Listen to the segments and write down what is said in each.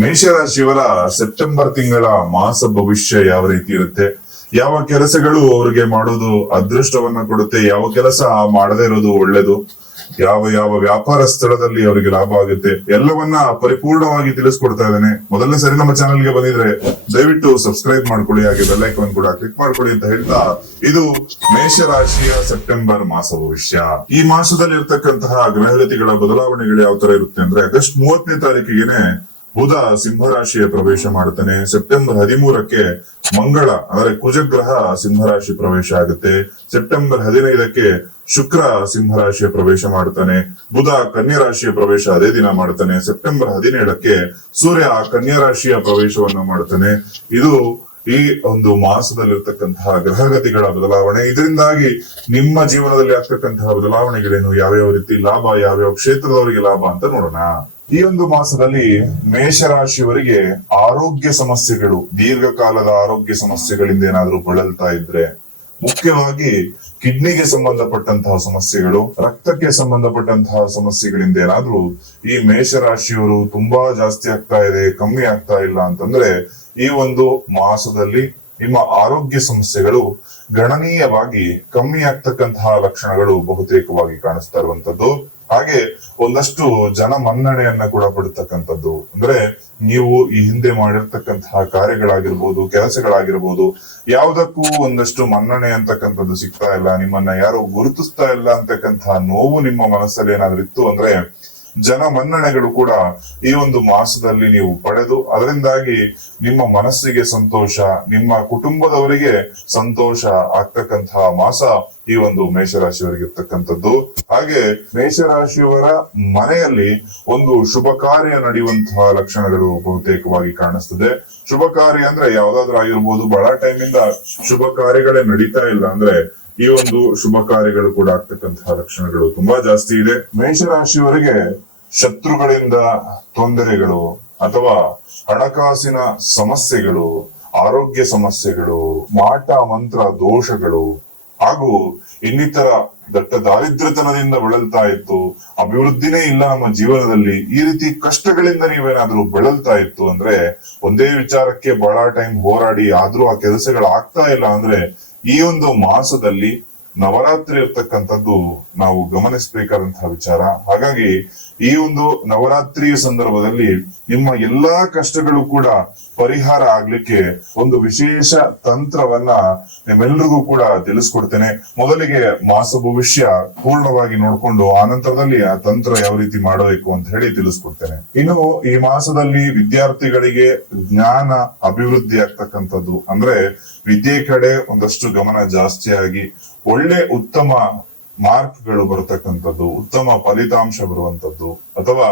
ಮೇಷರಾಶಿಯವರ September ತಿಂಗಳ ಮಾಸ ಭವಿಷ್ಯ ಯಾವ ರೀತಿ ಇರುತ್ತೆ? ಯಾವ ಕೆಲಸಗಳು ಅವರಿಗೆ ಮಾಡೋದು ಅದೃಷ್ಟವನ್ನ ಕೊಡುತ್ತೆ? ಯಾವ ಕೆಲಸ ಮಾಡದೇ ಇರೋದು ಒಳ್ಳೇದು? ಯಾವ ಯಾವ ವ್ಯಾಪಾರ ಸ್ಥಳದಲ್ಲಿ ಅವರಿಗೆ ಲಾಭ ಆಗುತ್ತೆ? ಎಲ್ಲವನ್ನ ಪರಿಪೂರ್ಣವಾಗಿ ತಿಳಿಸ್ಕೊಡ್ತಾ ಇದ್ದೇನೆ. ಮೊದಲನೇ ಸರಿ ನಮ್ಮ ಚಾನೆಲ್ಗೆ ಬಂದಿದ್ರೆ ದಯವಿಟ್ಟು ಸಬ್ಸ್ಕ್ರೈಬ್ ಮಾಡ್ಕೊಳ್ಳಿ, ಹಾಗೆ ಬೆಲ್ ಐಕಾನ್ ಕೂಡ ಕ್ಲಿಕ್ ಮಾಡ್ಕೊಳ್ಳಿ ಅಂತ ಹೇಳ್ತಾ ಇದು ಮೇಷರಾಶಿಯ ಸೆಪ್ಟೆಂಬರ್ ಮಾಸ ಭವಿಷ್ಯ. ಈ ಮಾಸದಲ್ಲಿ ಇರ್ತಕ್ಕಂತಹ ಗ್ರಹಗತಿಗಳ ಬದಲಾವಣೆಗಳು ಯಾವ ತರ ಇರುತ್ತೆ ಅಂದ್ರೆ ಆಗಸ್ಟ್ ಮೂವತ್ತನೇ ತಾರೀಕಿಗೆನೆ ಬುಧ ಸಿಂಹರಾಶಿಯ ಪ್ರವೇಶ ಮಾಡುತ್ತಾನೆ. ಸೆಪ್ಟೆಂಬರ್ ಹದಿಮೂರಕ್ಕೆ ಮಂಗಳ, ಅಂದ್ರೆ ಕುಜಗ್ರಹ ಸಿಂಹರಾಶಿ ಪ್ರವೇಶ ಆಗುತ್ತೆ. ಸೆಪ್ಟೆಂಬರ್ ಹದಿನೈದಕ್ಕೆ ಶುಕ್ರ ಸಿಂಹರಾಶಿಯ ಪ್ರವೇಶ ಮಾಡುತ್ತಾನೆ. ಬುಧ ಕನ್ಯಾ ರಾಶಿಯ ಪ್ರವೇಶ ಅದೇ ದಿನ ಮಾಡುತ್ತಾನೆ. ಸೆಪ್ಟೆಂಬರ್ ಹದಿನೇಳಕ್ಕೆ ಸೂರ್ಯ ಕನ್ಯಾ ರಾಶಿಯ ಪ್ರವೇಶವನ್ನ ಮಾಡುತ್ತಾನೆ. ಇದು ಈ ಒಂದು ಮಾಸದಲ್ಲಿರ್ತಕ್ಕಂತಹ ಗ್ರಹಗತಿಗಳ ಬದಲಾವಣೆ. ಇದರಿಂದಾಗಿ ನಿಮ್ಮ ಜೀವನದಲ್ಲಿ ಆಗ್ತಕ್ಕಂತಹ ಬದಲಾವಣೆಗಳೇನು? ಯಾವ್ಯಾವ ರೀತಿ ಲಾಭ, ಯಾವ್ಯಾವ ಕ್ಷೇತ್ರದವರಿಗೆ ಲಾಭ ಅಂತ ನೋಡೋಣ. ಈ ಒಂದು ಮಾಸದಲ್ಲಿ ಮೇಷರಾಶಿಯವರಿಗೆ ಆರೋಗ್ಯ ಸಮಸ್ಯೆಗಳು, ದೀರ್ಘಕಾಲದ ಆರೋಗ್ಯ ಸಮಸ್ಯೆಗಳಿಂದ ಏನಾದ್ರೂ ಬಳಲ್ತಾ ಇದ್ರೆ, ಮುಖ್ಯವಾಗಿ ಕಿಡ್ನಿಗೆ ಸಂಬಂಧಪಟ್ಟಂತಹ ಸಮಸ್ಯೆಗಳು, ರಕ್ತಕ್ಕೆ ಸಂಬಂಧಪಟ್ಟಂತಹ ಸಮಸ್ಯೆಗಳಿಂದ ಏನಾದ್ರೂ ಈ ಮೇಷರಾಶಿಯವರು ತುಂಬಾ ಜಾಸ್ತಿ ಆಗ್ತಾ ಇದೆ, ಕಮ್ಮಿ ಆಗ್ತಾ ಇಲ್ಲ ಅಂತಂದ್ರೆ ಈ ಒಂದು ಮಾಸದಲ್ಲಿ ನಿಮ್ಮ ಆರೋಗ್ಯ ಸಮಸ್ಯೆಗಳು ಗಣನೀಯವಾಗಿ ಕಮ್ಮಿ ಆಗ್ತಕ್ಕಂತಹ ಲಕ್ಷಣಗಳು ಬಹುತೇಕವಾಗಿ ಕಾಣಿಸ್ತಾ ಇರುವಂತದ್ದು. ಹಾಗೆ ಒಂದಷ್ಟು ಜನ ಮನ್ನಣೆಯನ್ನ ಕೂಡ ಪಡ್ತಕ್ಕಂಥದ್ದು. ಅಂದ್ರೆ ನೀವು ಈ ಹಿಂದೆ ಮಾಡಿರ್ತಕ್ಕಂತಹ ಕಾರ್ಯಗಳಾಗಿರ್ಬೋದು, ಕೆಲಸಗಳಾಗಿರ್ಬೋದು, ಯಾವುದಕ್ಕೂ ಒಂದಷ್ಟು ಮನ್ನಣೆ ಅಂತಕ್ಕಂಥದ್ದು ಸಿಗ್ತಾ ಇಲ್ಲ. ನಿಮ್ಮನ್ನ ಯಾರು ಗುರುತಿಸ್ತಾ ಇಲ್ಲ ಅಂತಕ್ಕಂತಹ ನೋವು ನಿಮ್ಮ ಮನಸ್ಸಲ್ಲಿ ಏನಾದ್ರೂ ಇತ್ತು ಅಂದ್ರೆ ಜನ ಮನ್ನಣೆಗಳು ಕೂಡ ಈ ಒಂದು ಮಾಸದಲ್ಲಿ ನೀವು ಪಡೆದು ಅದರಿಂದಾಗಿ ನಿಮ್ಮ ಮನಸ್ಸಿಗೆ ಸಂತೋಷ, ನಿಮ್ಮ ಕುಟುಂಬದವರಿಗೆ ಸಂತೋಷ ಆಗ್ತಕ್ಕಂತಹ ಮಾಸ ಈ ಒಂದು ಮೇಷರಾಶಿಯವರಿಗೆ ಇರ್ತಕ್ಕಂಥದ್ದು. ಹಾಗೆ ಮೇಷರಾಶಿಯವರ ಮನೆಯಲ್ಲಿ ಒಂದು ಶುಭ ಕಾರ್ಯ ನಡೆಯುವಂತಹ ಲಕ್ಷಣಗಳು ಬಹುತೇಕವಾಗಿ ಕಾಣಿಸ್ತದೆ. ಶುಭ ಕಾರ್ಯ ಅಂದ್ರೆ ಯಾವ್ದಾದ್ರು ಆಗಿರ್ಬೋದು, ಬಹಳ ಟೈಮಿಂದ ಶುಭ ಕಾರ್ಯಗಳೇ ನಡೀತಾ ಇಲ್ಲ ಅಂದ್ರೆ ಈ ಒಂದು ಶುಭ ಕಾರ್ಯಗಳು ಕೂಡ ಆಗ್ತಕ್ಕಂತಹ ಲಕ್ಷಣಗಳು ತುಂಬಾ ಜಾಸ್ತಿ ಇದೆ. ಮೇಷರಾಶಿಯವರಿಗೆ ಶತ್ರುಗಳಿಂದ ತೊಂದರೆಗಳು ಅಥವಾ ಹಣಕಾಸಿನ ಸಮಸ್ಯೆಗಳು, ಆರೋಗ್ಯ ಸಮಸ್ಯೆಗಳು, ಮಾಟ, ಮಂತ್ರ, ದೋಷಗಳು ಹಾಗೂ ಇನ್ನಿತರ ದಟ್ಟ ದಾರಿದ್ರ್ಯತನದಿಂದ ಬಳಲ್ತಾ ಇತ್ತು, ಅಭಿವೃದ್ಧಿನೇ ಇಲ್ಲ ನಮ್ಮ ಜೀವನದಲ್ಲಿ, ಈ ರೀತಿ ಕಷ್ಟಗಳಿಂದ ನೀವೇನಾದ್ರೂ ಬಳಲ್ತಾ ಇತ್ತು ಅಂದ್ರೆ ಒಂದೇ ವಿಚಾರಕ್ಕೆ ಬಹಳ ಟೈಮ್ ಹೋರಾಡಿ ಆದ್ರೂ ಆ ಕೆಲಸಗಳು ಆಗ್ತಾ ಇಲ್ಲ ಅಂದ್ರೆ ಈ ಒಂದು ಮಾಸದಲ್ಲಿ ನವರಾತ್ರಿ ಇರ್ತಕ್ಕಂಥದ್ದು ನಾವು ಗಮನಿಸಬೇಕಾದಂತಹ ವಿಚಾರ. ಹಾಗಾಗಿ ಈ ಒಂದು ನವರಾತ್ರಿ ಸಂದರ್ಭದಲ್ಲಿ ನಿಮ್ಮ ಎಲ್ಲಾ ಕಷ್ಟಗಳು ಕೂಡ ಪರಿಹಾರ ಆಗ್ಲಿಕ್ಕೆ ಒಂದು ವಿಶೇಷ ತಂತ್ರವನ್ನ ನಿಮ್ಮೆಲ್ಲರಿಗೂ ಕೂಡ ತಿಳಿಸ್ಕೊಡ್ತೇನೆ. ಮೊದಲಿಗೆ ಮಾಸ ಭವಿಷ್ಯ ಪೂರ್ಣವಾಗಿ ನೋಡ್ಕೊಂಡು ಆ ನಂತರದಲ್ಲಿ ಆ ತಂತ್ರ ಯಾವ ರೀತಿ ಮಾಡಬೇಕು ಅಂತ ಹೇಳಿ ತಿಳಿಸ್ಕೊಡ್ತೇನೆ. ಇನ್ನು ಈ ಮಾಸದಲ್ಲಿ ವಿದ್ಯಾರ್ಥಿಗಳಿಗೆ ಜ್ಞಾನ, ಅಭಿವೃದ್ಧಿ ಆಗ್ತಕ್ಕಂಥದ್ದು ಅಂದ್ರೆ ವಿದ್ಯೆ ಕಡೆ ಒಂದಷ್ಟು ಗಮನ ಜಾಸ್ತಿ ಆಗಿ ಒಳ್ಳೆ ಉತ್ತಮ ಮಾರ್ಕ್ಗಳು ಬರತಕ್ಕಂಥದ್ದು, ಉತ್ತಮ ಫಲಿತಾಂಶ ಬರುವಂತದ್ದು ಅಥವಾ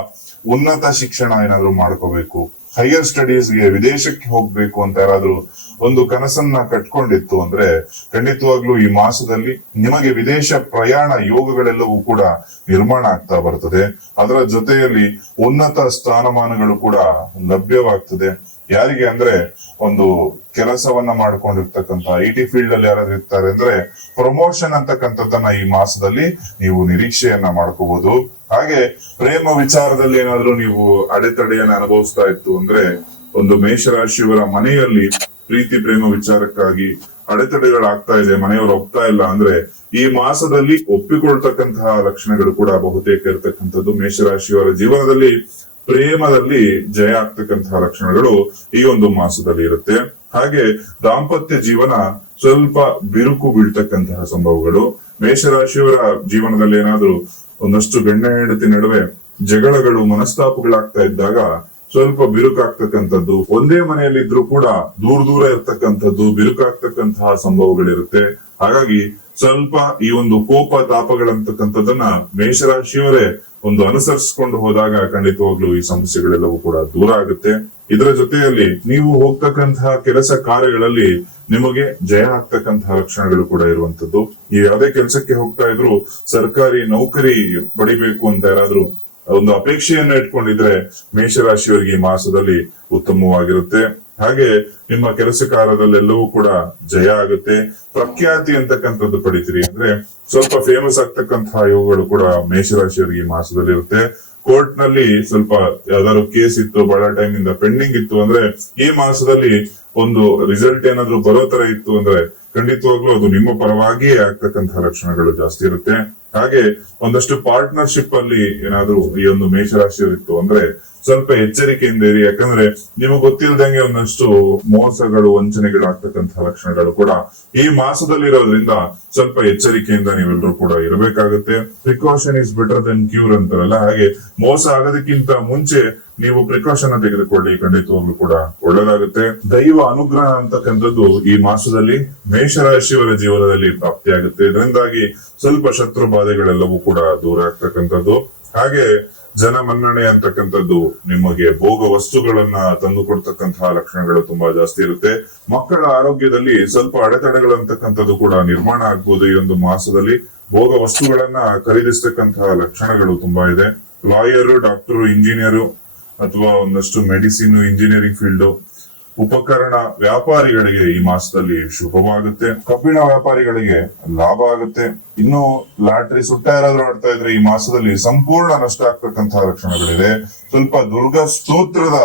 ಉನ್ನತ ಶಿಕ್ಷಣ ಏನಾದ್ರು ಮಾಡ್ಕೋಬೇಕು ಹೈಯರ್ ಸ್ಟಡೀಸ್ಗೆ ವಿದೇಶಕ್ಕೆ ಹೋಗ್ಬೇಕು ಅಂತ ಯಾರಾದ್ರೂ ಒಂದು ಕನಸನ್ನ ಕಟ್ಕೊಂಡಿತ್ತು ಅಂದ್ರೆ ಖಂಡಿತವಾಗ್ಲೂ ಈ ಮಾಸದಲ್ಲಿ ನಿಮಗೆ ವಿದೇಶ ಪ್ರಯಾಣ ಯೋಗಗಳೆಲ್ಲವೂ ಕೂಡ ನಿರ್ಮಾಣ ಆಗ್ತಾ ಬರ್ತದೆ. ಅದರ ಜೊತೆಯಲ್ಲಿ ಉನ್ನತ ಸ್ಥಾನಮಾನಗಳು ಕೂಡ ಲಭ್ಯವಾಗ್ತದೆ. ಯಾರಿಗೆ ಅಂದ್ರೆ ಒಂದು ಕೆಲಸವನ್ನ ಮಾಡ್ಕೊಂಡಿರ್ತಕ್ಕಂಥ ಐ ಟಿ ಫೀಲ್ಡ್ ಅಲ್ಲಿ ಯಾರಾದ್ರೂ ಇರ್ತಾರೆ ಅಂದ್ರೆ ಪ್ರಮೋಷನ್ ಅಂತಕ್ಕಂಥದ್ದನ್ನ ಈ ಮಾಸದಲ್ಲಿ ನೀವು ನಿರೀಕ್ಷೆಯನ್ನ ಮಾಡ್ಕೋಬಹುದು ಹಾಗೆ ಪ್ರೇಮ ವಿಚಾರದಲ್ಲಿ ಏನಾದ್ರೂ ನೀವು ಅಡೆತಡೆಯನ್ನ ಅನುಭವಿಸ್ತಾ ಇತ್ತು ಅಂದ್ರೆ ಒಂದು ಮೇಷರಾಶಿಯವರ ಮನೆಯಲ್ಲಿ ಪ್ರೀತಿ, ಪ್ರೇಮ ವಿಚಾರಕ್ಕಾಗಿ ಅಡೆತಡೆಗಳಾಗ್ತಾ ಇದೆ, ಮನೆಯವರು ಒಪ್ತಾ ಇಲ್ಲ ಅಂದ್ರೆ ಈ ಮಾಸದಲ್ಲಿ ಒಪ್ಪಿಕೊಳ್ತಕ್ಕಂತಹ ಲಕ್ಷಣಗಳು ಕೂಡ ಬಹುತೇಕ ಇರತಕ್ಕಂಥದ್ದು. ಮೇಷರಾಶಿಯವರ ಜೀವನದಲ್ಲಿ ಪ್ರೇಮದಲ್ಲಿ ಜಯ ಆಗ್ತಕ್ಕಂತಹ ಲಕ್ಷಣಗಳು ಈ ಒಂದು ಮಾಸದಲ್ಲಿ ಇರುತ್ತೆ. ಹಾಗೆ ದಾಂಪತ್ಯ ಜೀವನ ಸ್ವಲ್ಪ ಬಿರುಕು ಬೀಳ್ತಕ್ಕಂತಹ ಸಂಭವಗಳು. ಮೇಷರಾಶಿಯವರ ಜೀವನದಲ್ಲಿ ಏನಾದ್ರೂ ಒಂದಷ್ಟು ಗಂಡ ಹೆಂಡತಿ ನಡುವೆ ಜಗಳಗಳು, ಮನಸ್ತಾಪಗಳಾಗ್ತಾ ಇದ್ದಾಗ ಸ್ವಲ್ಪ ಬಿರುಕಾಗ್ತಕ್ಕಂಥದ್ದು, ಒಂದೇ ಮನೆಯಲ್ಲಿ ಇದ್ರೂ ಕೂಡ ದೂರ ದೂರ ಇರ್ತಕ್ಕಂಥದ್ದು ಬಿರುಕಾಗ್ತಕ್ಕಂತಹ ಸಂಭವಗಳಿರುತ್ತೆ. ಹಾಗಾಗಿ ಸ್ವಲ್ಪ ಈ ಒಂದು ಕೋಪ ತಾಪಗಳಂತಕ್ಕಂಥದ್ದನ್ನ ಮೇಷರಾಶಿಯವರೇ ಒಂದು ಅನುಸರಿಸಿಕೊಂಡು ಹೋದಾಗ ಖಂಡಿತವಾಗ್ಲೂ ಈ ಸಮಸ್ಯೆಗಳೆಲ್ಲವೂ ಕೂಡ ದೂರ ಆಗುತ್ತೆ. ಇದರ ಜೊತೆಯಲ್ಲಿ ನೀವು ಹೋಗ್ತಕ್ಕಂತಹ ಕೆಲಸ ಕಾರ್ಯಗಳಲ್ಲಿ ನಿಮಗೆ ಜಯ ಆಗ್ತಕ್ಕಂತಹ ಲಕ್ಷಣಗಳು ಕೂಡ ಇರುವಂತದ್ದು. ಈ ಯಾವುದೇ ಕೆಲಸಕ್ಕೆ ಹೋಗ್ತಾ ಇದ್ರು ಸರ್ಕಾರಿ ನೌಕರಿ ಪಡಿಬೇಕು ಅಂತ ಯಾರಾದ್ರೂ ಒಂದು ಅಪೇಕ್ಷೆಯನ್ನ ಇಟ್ಕೊಂಡಿದ್ರೆ ಮೇಷರಾಶಿಯವರಿಗೆ ಈ ಮಾಸದಲ್ಲಿ ಉತ್ತಮವಾಗಿರುತ್ತೆ. ಹಾಗೆ ನಿಮ್ಮ ಕೆಲಸ ಕಾರ್ಯದಲ್ಲೆಲ್ಲವೂ ಕೂಡ ಜಯ ಆಗುತ್ತೆ. ಪ್ರಖ್ಯಾತಿ ಅಂತಕ್ಕಂಥದ್ದು ಪಡಿತೀರಿ ಅಂದ್ರೆ ಸ್ವಲ್ಪ ಫೇಮಸ್ ಆಗ್ತಕ್ಕಂತಹ ಯೋಗಗಳು ಕೂಡ ಮೇಷರಾಶಿಯವರಿಗೆ ಈ ಮಾಸದಲ್ಲಿ ಇರುತ್ತೆ ಕೋರ್ಟ್ನಲ್ಲಿ ಸ್ವಲ್ಪ ಯಾವ್ದಾದ್ರು ಕೇಸ್ ಇತ್ತು, ಬಹಳ ಟೈಮ್ ಇಂದ ಪೆಂಡಿಂಗ್ ಇತ್ತು ಅಂದ್ರೆ ಈ ಮಾಸದಲ್ಲಿ ಒಂದು ರಿಸಲ್ಟ್ ಏನಾದ್ರು ಬರೋ ತರ ಇತ್ತು ಅಂದ್ರೆ ಖಂಡಿತವಾಗ್ಲೂ ಅದು ನಿಮ್ಮ ಪರವಾಗಿಯೇ ಆಗ್ತಕ್ಕಂತಹ ಲಕ್ಷಣಗಳು ಜಾಸ್ತಿ ಇರುತ್ತೆ. ಹಾಗೆ ಒಂದಷ್ಟು ಪಾರ್ಟ್ನರ್ಶಿಪ್ ಅಲ್ಲಿ ಏನಾದ್ರು ಈ ಒಂದು ಮೇಷರಾಶಿ ಇತ್ತು ಅಂದ್ರೆ ಸ್ವಲ್ಪ ಎಚ್ಚರಿಕೆಯಿಂದ ಇರಿ. ಯಾಕಂದ್ರೆ ನಿಮಗೆ ಗೊತ್ತಿಲ್ದಂಗೆ ಒಂದಷ್ಟು ಮೋಸಗಳು ವಂಚನೆಗಳು ಆಗ್ತಕ್ಕಂತಹ ಲಕ್ಷಣಗಳು ಕೂಡ ಈ ಮಾಸದಲ್ಲಿರೋದ್ರಿಂದ ಸ್ವಲ್ಪ ಎಚ್ಚರಿಕೆಯಿಂದ ನೀವೆಲ್ಲರೂ ಕೂಡ ಇರಬೇಕಾಗುತ್ತೆ. Precaution is better than cure ಅಂತಾರಲ್ಲ? ಹಾಗೆ ಮೋಸ ಆಗೋದಕ್ಕಿಂತ ಮುಂಚೆ ನೀವು ಪ್ರಿಕಾಷನ್ ತೆಗೆದುಕೊಳ್ಳಿ. ಖಂಡಿತವಾಗ್ಲೂ ಕೂಡ ಒಳ್ಳೇದಾಗುತ್ತೆ. ದೈವ ಅನುಗ್ರಹ ಅಂತಕ್ಕಂಥದ್ದು ಈ ಮಾಸದಲ್ಲಿ ಮೇಷರಾಶಿಯವರ ಜೀವನದಲ್ಲಿ ಪ್ರಾಪ್ತಿಯಾಗುತ್ತೆ. ಇದರಿಂದಾಗಿ ಸ್ವಲ್ಪ ಶತ್ರು ಬಾಧೆಗಳೆಲ್ಲವೂ ಕೂಡ ದೂರ ಆಗ್ತಕ್ಕಂಥದ್ದು. ಹಾಗೆ ಜನ ಮನ್ನಣೆ ಅಂತಕ್ಕಂಥದ್ದು ನಿಮಗೆ ಭೋಗ ವಸ್ತುಗಳನ್ನ ತಂದು ಕೊಡ್ತಕ್ಕಂತಹ ಲಕ್ಷಣಗಳು ತುಂಬಾ ಜಾಸ್ತಿ ಇರುತ್ತೆ. ಮಕ್ಕಳ ಆರೋಗ್ಯದಲ್ಲಿ ಸ್ವಲ್ಪ ಅಡೆತಡೆಗಳಂತಕ್ಕಂಥದ್ದು ಕೂಡ ನಿರ್ಮಾಣ ಆಗ್ಬೋದು ಈ ಒಂದು ಮಾಸದಲ್ಲಿ. ಭೋಗ ವಸ್ತುಗಳನ್ನ ಖರೀದಿಸ್ತಕ್ಕಂತಹ ಲಕ್ಷಣಗಳು ತುಂಬಾ ಇದೆ. ಲಾಯರು, ಡಾಕ್ಟರು, ಇಂಜಿನಿಯರು ಅಥವಾ ಒಂದಷ್ಟು ಮೆಡಿಸಿನ್, ಇಂಜಿನಿಯರಿಂಗ್ ಫೀಲ್ಡ್ ಉಪಕರಣ ವ್ಯಾಪಾರಿಗಳಿಗೆ ಈ ಮಾಸದಲ್ಲಿ ಶುಭವಾಗುತ್ತೆ. ಕಬ್ಬಿಣ ವ್ಯಾಪಾರಿಗಳಿಗೆ ಲಾಭ ಆಗುತ್ತೆ. ಇನ್ನು ಲಾಟ್ರಿ ಸುಟ್ಟ ಯಾರಾದ್ರೂ ಆಡ್ತಾ ಇದ್ರೆ ಈ ಮಾಸದಲ್ಲಿ ಸಂಪೂರ್ಣ ನಷ್ಟ ಆಗ್ತಕ್ಕಂತಹ ಲಕ್ಷಣಗಳಿದೆ ಸ್ವಲ್ಪ ದುರ್ಗಾ ಸ್ತೋತ್ರದ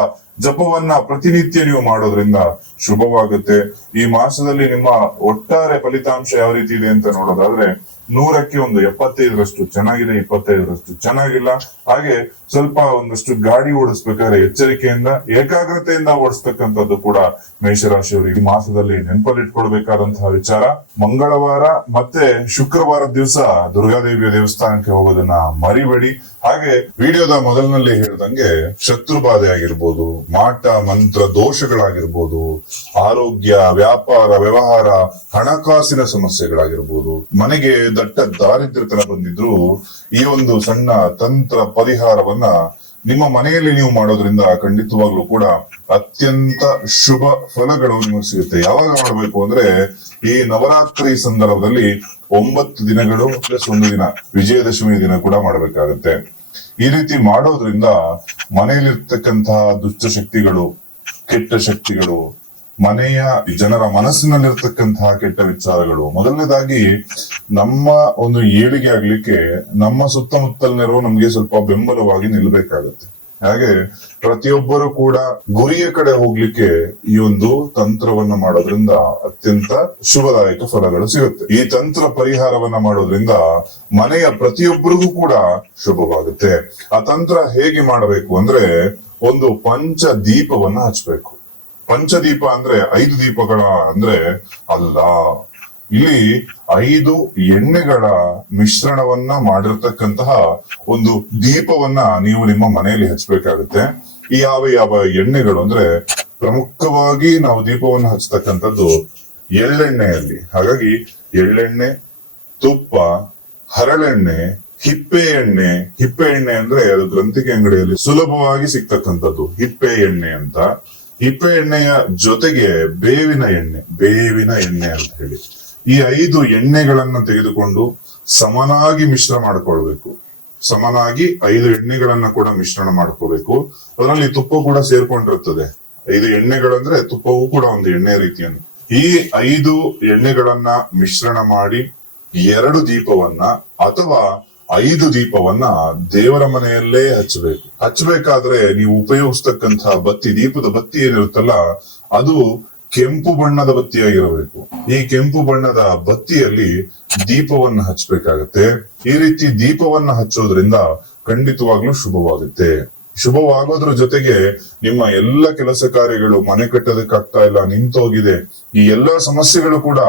ಜಪವನ್ನ ಪ್ರತಿನಿತ್ಯ ನೀವು ಮಾಡೋದ್ರಿಂದ ಶುಭವಾಗುತ್ತೆ. ಈ ಮಾಸದಲ್ಲಿ ನಿಮ್ಮ ಒಟ್ಟಾರೆ ಫಲಿತಾಂಶ ಯಾವ ರೀತಿ ಇದೆ ಅಂತ ನೋಡೋದಾದ್ರೆ ನೂರಕ್ಕೆ ಒಂದು ಎಪ್ಪತ್ತೈದರಷ್ಟು ಚೆನ್ನಾಗಿದೆ, ಇಪ್ಪತ್ತೈದರಷ್ಟು ಚೆನ್ನಾಗಿಲ್ಲ. ಹಾಗೆ ಸ್ವಲ್ಪ ಒಂದಷ್ಟು ಗಾಡಿ ಓಡಿಸ್ಬೇಕಾದ್ರೆ ಎಚ್ಚರಿಕೆಯಿಂದ, ಏಕಾಗ್ರತೆಯಿಂದ ಓಡಿಸ್ತಕ್ಕಂಥದ್ದು ಕೂಡ ಮೇಷರಾಶಿಯವರು ಈ ಮಾಸದಲ್ಲಿ ನೆನಪಲ್ಲಿಟ್ಕೊಳ್ಬೇಕಾದಂತಹ ವಿಚಾರ. ಮಂಗಳವಾರ ಮತ್ತೆ ಶುಕ್ರವಾರ ದಿವಸ ದುರ್ಗಾದೇವಿಯ ದೇವಸ್ಥಾನಕ್ಕೆ ಹೋಗೋದನ್ನ ಮರಿಬೇಡಿ. ಹಾಗೆ ವಿಡಿಯೋದ ಮೊದಲಿನಲ್ಲಿ ಹೇಳಿದಂಗೆ ಶತ್ರು ಬಾಧೆ ಆಗಿರ್ಬೋದು, ಮಾಟ, ಮಂತ್ರ, ದೋಷಗಳಾಗಿರ್ಬೋದು, ಆರೋಗ್ಯ, ವ್ಯಾಪಾರ, ವ್ಯವಹಾರ, ಹಣಕಾಸಿನ ಸಮಸ್ಯೆಗಳಾಗಿರ್ಬೋದು, ಮನೆಗೆ ದಟ್ಟ ದಾರಿದ್ರ್ಯತನ ಬಂದಿದ್ರು ಈ ಒಂದು ಸಣ್ಣ ತಂತ್ರ ಪರಿಹಾರವನ್ನ ನಿಮ್ಮ ಮನೆಯಲ್ಲಿ ನೀವು ಮಾಡೋದ್ರಿಂದ ಖಂಡಿತವಾಗ್ಲೂ ಕೂಡ ಅತ್ಯಂತ ಶುಭ ಫಲಗಳು ನಿಮಗೆ ಸಿಗುತ್ತೆ. ಯಾವಾಗ ಮಾಡಬೇಕು ಅಂದ್ರೆ ಈ ನವರಾತ್ರಿ ಸಂದರ್ಭದಲ್ಲಿ ಒಂಬತ್ತು ದಿನಗಳು ಪ್ಲಸ್ ಒಂದು ದಿನ ವಿಜಯದಶಮಿ ದಿನ ಕೂಡ ಮಾಡಬೇಕಾಗುತ್ತೆ. ಈ ರೀತಿ ಮಾಡೋದ್ರಿಂದ ಮನೆಯಲ್ಲಿರ್ತಕ್ಕಂತಹ ದುಷ್ಟಶಕ್ತಿಗಳು ಕೆಟ್ಟ ಶಕ್ತಿಗಳು ಮನೆಯ ಜನರ ಮನಸ್ಸಿನಲ್ಲಿರ್ತಕ್ಕಂತಹ ಕೆಟ್ಟ ವಿಚಾರಗಳು. ಮೊದಲನೇದಾಗಿ, ನಮ್ಮ ಒಂದು ಏಳಿಗೆ ಆಗ್ಲಿಕ್ಕೆ ನಮ್ಮ ಸುತ್ತಮುತ್ತಲಿನರು ನಮ್ಗೆ ಸ್ವಲ್ಪ ಬೆಂಬಲವಾಗಿ ನಿಲ್ಬೇಕಾಗತ್ತೆ. ಹಾಗೆ ಪ್ರತಿಯೊಬ್ಬರು ಕೂಡ ಗುರಿಯ ಕಡೆ ಹೋಗ್ಲಿಕ್ಕೆ ಈ ಒಂದು ತಂತ್ರವನ್ನ ಮಾಡೋದ್ರಿಂದ ಅತ್ಯಂತ ಶುಭದಾಯಕ ಫಲಗಳು ಸಿಗುತ್ತೆ. ಈ ತಂತ್ರ ಪರಿಹಾರವನ್ನ ಮಾಡೋದ್ರಿಂದ ಮನೆಯ ಪ್ರತಿಯೊಬ್ಬರಿಗೂ ಕೂಡ ಶುಭವಾಗುತ್ತೆ. ಆ ತಂತ್ರ ಹೇಗೆ ಮಾಡಬೇಕು ಅಂದ್ರೆ ಒಂದು ಪಂಚ ದೀಪವನ್ನ ಹಚ್ಬೇಕು. ಪಂಚದೀಪ ಅಂದ್ರೆ ಐದು ದೀಪಗಳ ಅಂದ್ರೆ ಅಲ್ಲ. ಇಲ್ಲಿ ಐದು ಎಣ್ಣೆಗಳ ಮಿಶ್ರಣವನ್ನ ಮಾಡಿರ್ತಕ್ಕಂತಹ ಒಂದು ದೀಪವನ್ನ ನೀವು ನಿಮ್ಮ ಮನೆಯಲ್ಲಿ ಹಚ್ಚಬೇಕಾಗುತ್ತೆ ಯಾವ ಯಾವ ಎಣ್ಣೆಗಳು ಅಂದ್ರೆ ಪ್ರಮುಖವಾಗಿ ನಾವು ದೀಪವನ್ನು ಹಚ್ಚತಕ್ಕಂಥದ್ದು ಎಳ್ಳೆಣ್ಣೆಯಲ್ಲಿ. ಹಾಗಾಗಿ ಎಳ್ಳೆಣ್ಣೆ, ತುಪ್ಪ, ಹರಳೆಣ್ಣೆ, ಹಿಪ್ಪೆ ಎಣ್ಣೆ. ಹಿಪ್ಪೆ ಎಣ್ಣೆ ಅಂದ್ರೆ ಅದು ಗ್ರಂಥಿಕೆ ಅಂಗಡಿಯಲ್ಲಿ ಸುಲಭವಾಗಿ ಸಿಗ್ತಕ್ಕಂಥದ್ದು. ಹಿಪ್ಪೆ ಎಣ್ಣೆ ಅಂತ. ಹಿಪ್ಪೆ ಎಣ್ಣೆಯ ಜೊತೆಗೆ ಬೇವಿನ ಎಣ್ಣೆ ಬೇವಿನ ಎಣ್ಣೆ ಅಂತ ಹೇಳಿ. ಈ ಐದು ಎಣ್ಣೆಗಳನ್ನ ತೆಗೆದುಕೊಂಡು ಸಮನಾಗಿ ಮಿಶ್ರ ಮಾಡ್ಕೊಳ್ಬೇಕು. ಸಮನಾಗಿ ಐದು ಎಣ್ಣೆಗಳನ್ನ ಕೂಡ ಮಿಶ್ರಣ ಮಾಡ್ಕೋಬೇಕು ಅದರಲ್ಲಿ ತುಪ್ಪ ಕೂಡ ಸೇರ್ಕೊಂಡಿರುತ್ತದೆ ಐದು ಎಣ್ಣೆಗಳಂದ್ರೆ ತುಪ್ಪವೂ ಕೂಡ ಒಂದು ಎಣ್ಣೆ ರೀತಿಯನ್ನು. ಈ ಐದು ಎಣ್ಣೆಗಳನ್ನ ಮಿಶ್ರಣ ಮಾಡಿ ಎರಡು ದೀಪವನ್ನ ಅಥವಾ ಐದು ದೀಪವನ್ನ ದೇವರ ಮನೆಯಲ್ಲೇ ಹಚ್ಚಬೇಕು. ಹಚ್ಚಬೇಕಾದ್ರೆ ನೀವು ಉಪಯೋಗಿಸ್ತಕ್ಕಂತಹ ಬತ್ತಿ, ದೀಪದ ಬತ್ತಿ ಏನಿರುತ್ತಲ್ಲ, ಅದು ಕೆಂಪು ಬಣ್ಣದ ಬತ್ತಿಯಾಗಿರಬೇಕು. ಈ ಕೆಂಪು ಬಣ್ಣದ ಬತ್ತಿಯಲ್ಲಿ ದೀಪವನ್ನ ಹಚ್ಚಬೇಕಾಗತ್ತೆ. ಈ ರೀತಿ ದೀಪವನ್ನ ಹಚ್ಚೋದ್ರಿಂದ ಖಂಡಿತವಾಗ್ಲೂ ಶುಭವಾಗುತ್ತೆ. ಶುಭವಾಗೋದ್ರ ಜೊತೆಗೆ ನಿಮ್ಮ ಎಲ್ಲ ಕೆಲಸ ಕಾರ್ಯಗಳು ಮನೆ ಕಟ್ಟೋದಕ್ಕಾಗ್ತಾ ಇಲ್ಲ, ನಿಂತೋಗಿದೆ, ಈ ಎಲ್ಲಾ ಸಮಸ್ಯೆಗಳು ಕೂಡ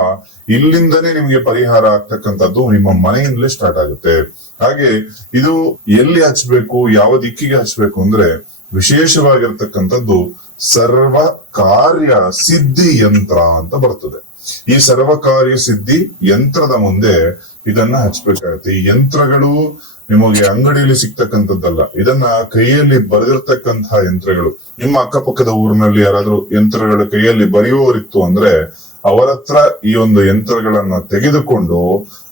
ಇಲ್ಲಿಂದನೇ ನಿಮಗೆ ಪರಿಹಾರ ಆಗ್ತಕ್ಕಂಥದ್ದು ನಿಮ್ಮ ಮನೆಯಿಂದಲೇ ಸ್ಟಾರ್ಟ್ ಆಗುತ್ತೆ. ಹಾಗೆ ಇದು ಎಲ್ಲಿ ಹಚ್ಬೇಕು, ಯಾವ ದಿಕ್ಕಿಗೆ ಹಚ್ಬೇಕು ಅಂದ್ರೆ ವಿಶೇಷವಾಗಿರ್ತಕ್ಕಂಥದ್ದು ಸರ್ವ ಕಾರ್ಯ ಸಿದ್ಧಿ ಯಂತ್ರ ಅಂತ ಬರ್ತದೆ. ಈ ಸರ್ವ ಕಾರ್ಯ ಸಿದ್ಧಿ ಯಂತ್ರದ ಮುಂದೆ ಇದನ್ನ ಹಚ್ಬೇಕಾಗತ್ತೆ. ಈ ಯಂತ್ರಗಳು ನಿಮಗೆ ಅಂಗಡಿಯಲ್ಲಿ ಸಿಗ್ತಕ್ಕಂಥದ್ದಲ್ಲ. ಇದನ್ನ ಕೈಯಲ್ಲಿ ಬರೆದಿರ್ತಕ್ಕಂತಹ ಯಂತ್ರಗಳು. ನಿಮ್ಮ ಅಕ್ಕಪಕ್ಕದ ಊರಿನಲ್ಲಿ ಯಾರಾದ್ರೂ ಯಂತ್ರಗಳ ಕೈಯಲ್ಲಿ ಬರೆಯುವವರಿತ್ತು ಅಂದ್ರೆ ಅವರತ್ರ ಈ ಒಂದು ಯಂತ್ರಗಳನ್ನ ತೆಗೆದುಕೊಂಡು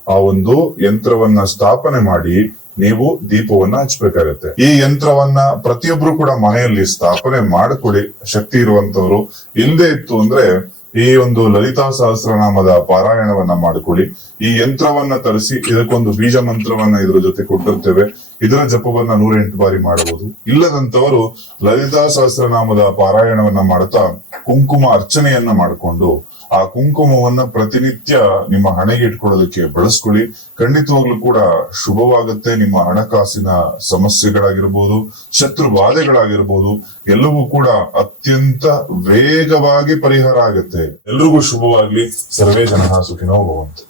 ಆ ಒಂದು ಯಂತ್ರವನ್ನ ಸ್ಥಾಪನೆ ಮಾಡಿ ನೀವು ದೀಪವನ್ನ ಹಚ್ಬೇಕಾಗತ್ತೆ. ಈ ಯಂತ್ರವನ್ನ ಪ್ರತಿಯೊಬ್ರು ಕೂಡ ಮನೆಯಲ್ಲಿ ಸ್ಥಾಪನೆ ಮಾಡಿಕೊಡಿ, ಶಕ್ತಿ ಇರುವಂತವ್ರು. ಇಲ್ಲದೆ ಇತ್ತು ಅಂದ್ರೆ ಈ ಒಂದು ಲಲಿತಾ ಸಹಸ್ರನಾಮದ ಪಾರಾಯಣವನ್ನ ಮಾಡಿಕೊಳ್ಳಿ ಈ ಯಂತ್ರವನ್ನ ತರಿಸಿ, ಇದಕ್ಕೊಂದು ಬೀಜ ಮಂತ್ರವನ್ನ ಇದ್ರ ಜೊತೆ ಕೊಟ್ಟಿರ್ತೇವೆ. ಇದರ ಜಪವನ್ನ ನೂರೆಂಟು ಬಾರಿ ಮಾಡಬಹುದು. ಇಲ್ಲದಂತವರು ಲಲಿತಾ ಸಹಸ್ರನಾಮದ ಪಾರಾಯಣವನ್ನ ಮಾಡ್ತಾ ಕುಂಕುಮ ಅರ್ಚನೆಯನ್ನ ಮಾಡಿಕೊಂಡು ಆ ಕುಂಕುಮವನ್ನ ಪ್ರತಿನಿತ್ಯ ನಿಮ್ಮ ಹಣೆಗೆ ಇಟ್ಕೊಳ್ಳೋದಕ್ಕೆ ಬಳಸ್ಕೊಳ್ಳಿ. ಖಂಡಿತವಾಗ್ಲೂ ಕೂಡ ಶುಭವಾಗುತ್ತೆ. ನಿಮ್ಮ ಹಣಕಾಸಿನ ಸಮಸ್ಯೆಗಳಾಗಿರ್ಬೋದು ಶತ್ರು ಬಾಧೆಗಳಾಗಿರ್ಬೋದು ಎಲ್ಲವೂ ಕೂಡ ಅತ್ಯಂತ ವೇಗವಾಗಿ ಪರಿಹಾರ ಆಗುತ್ತೆ. ಎಲ್ರಿಗೂ ಶುಭವಾಗ್ಲಿ. ಸರ್ವೇ ಜನ ಸುಖಿನೋ ಭವಂತು.